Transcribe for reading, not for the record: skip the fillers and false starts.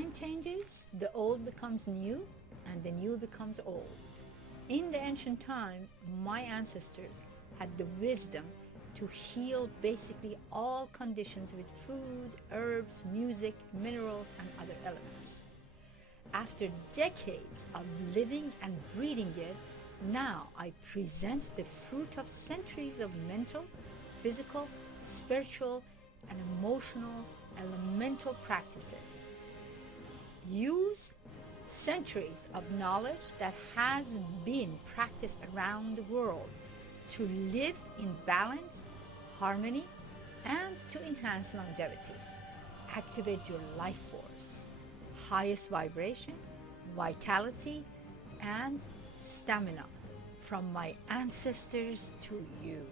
time changes, the old becomes new, and the new becomes old. In the ancient time, my ancestors had the wisdom to heal basically all conditions with food, herbs, music, minerals, and other elements. After decades of living and breathing it, now I present the fruit of centuries of mental, physical, spiritual, and emotional elemental practices. Use centuries of knowledge that has been practiced around the world to live in balance, harmony, and to enhance longevity. Activate your life force, highest vibration, vitality, and stamina from my ancestors to you.